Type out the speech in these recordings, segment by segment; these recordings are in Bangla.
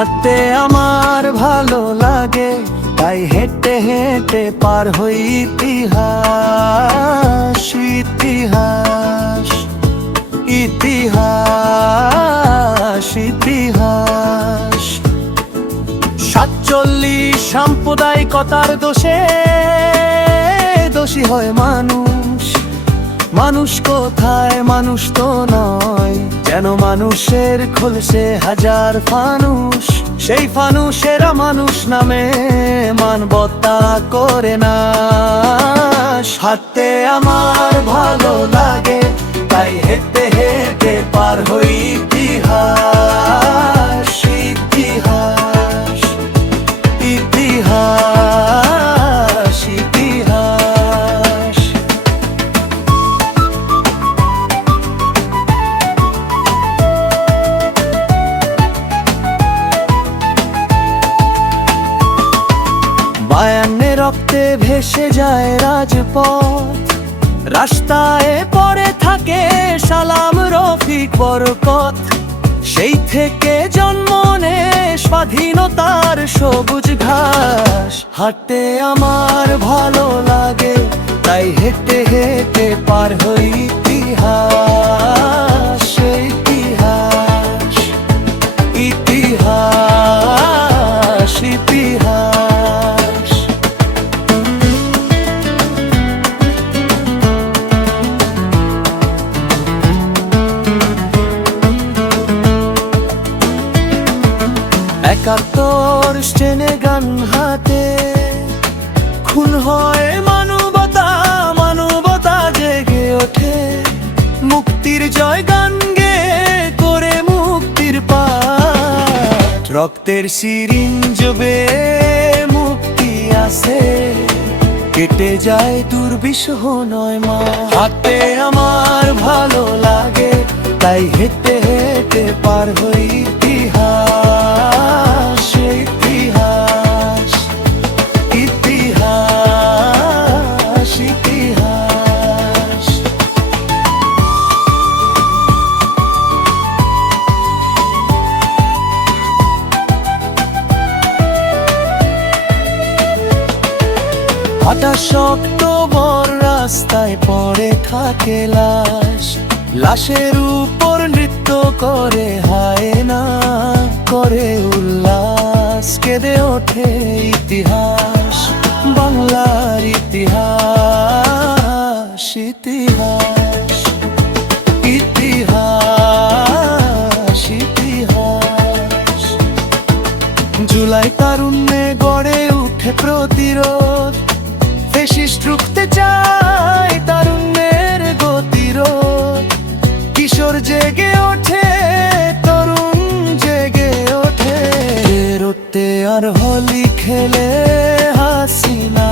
হাঁটতে আমার ভালো লাগে, তাই হেঁটে হেঁটে পার হই ইতিহাস ইতিহাস ইতিহাস ইতিহাস। 47 সাম্প্রদায়িকতার দোষে দোষী হয় মানুষ। মানুষ কোথায়? মানুষ তো নয়, যেন মানুষের খোলসে হাজার ফানুষ। সেই ফানুষেরা মানুষ নামে মানবতা করে না। হাঁটতে আমার ভালো লাগে, তাই হেঁটে হেঁটে পার হই ইতিহাস ইতিহাস ইতিহাস ইতিহাস। বায়ান্নে রক্তে ভেসে যায় রাজপথ, রাস্তায় পড়ে থাকে সালাম রফিক বরকত। সেই থেকে জন্ম নেয় স্বাধীনতার সবুজ ঘাস। হাঁটতে আমার ভালো লাগে, তাই হেঁটে হেঁটে পার হই ইতিহাস ইতিহাস ইতিহাস ইতিহাস। একাত্তর স্টেনে গান হাতে খুন হয় মানবতা, মানবতা জেগে ওঠে। মুক্তির জয় গান গেয়ে করে মুক্তির পাঠ। রক্তের সিরিঞ্জ বেয়ে মুক্তি আসে, কেটে যায় দুর্বিষহ নয় মা। হাঁটতে আমার ভালো লাগে, তাই হেঁটে হেঁটে পার হই ইতিহাস ইতিহাস ইতিহাস ইতিহাস। হঠাৎ অক্টোবর রাস্তায় পড়ে থাকে লাশ। লাশের উপর নৃত্য করে হায়না, করে উল্লাস। কেঁদে ওঠে ইতিহাস, বাংলার ইতিহাস ইতিহাস ইতিহাস ইতিহাস। জুলাই তারুণ্যে গড়ে উঠে প্রতিরোধ। ফ্যাসিস্ট রুখতে চায় তারুণ্যের গতিরোধ। কিশোর জেগে ওঠে, তরুণ জেগে ওঠে। রোতে আর হোলি খেলে হাসিনা,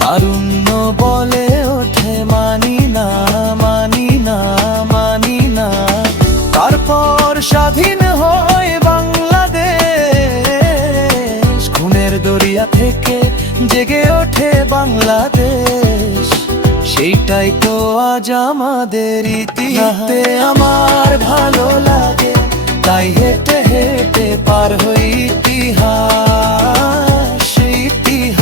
তারুণ্য বলে ওঠে মানি না মানি না মানি না। তারপর স্বাধীন হয় বাংলাদেশ। খুনের দরিয়া থেকে জেগে ওঠে বাংলাদেশ। সেইটাই তো আজ আমাদের ইতিহাস। আমার ভালো লাগে, তাই হেঁটে হেঁটে পার হই ইতিহাস ইতিহাস।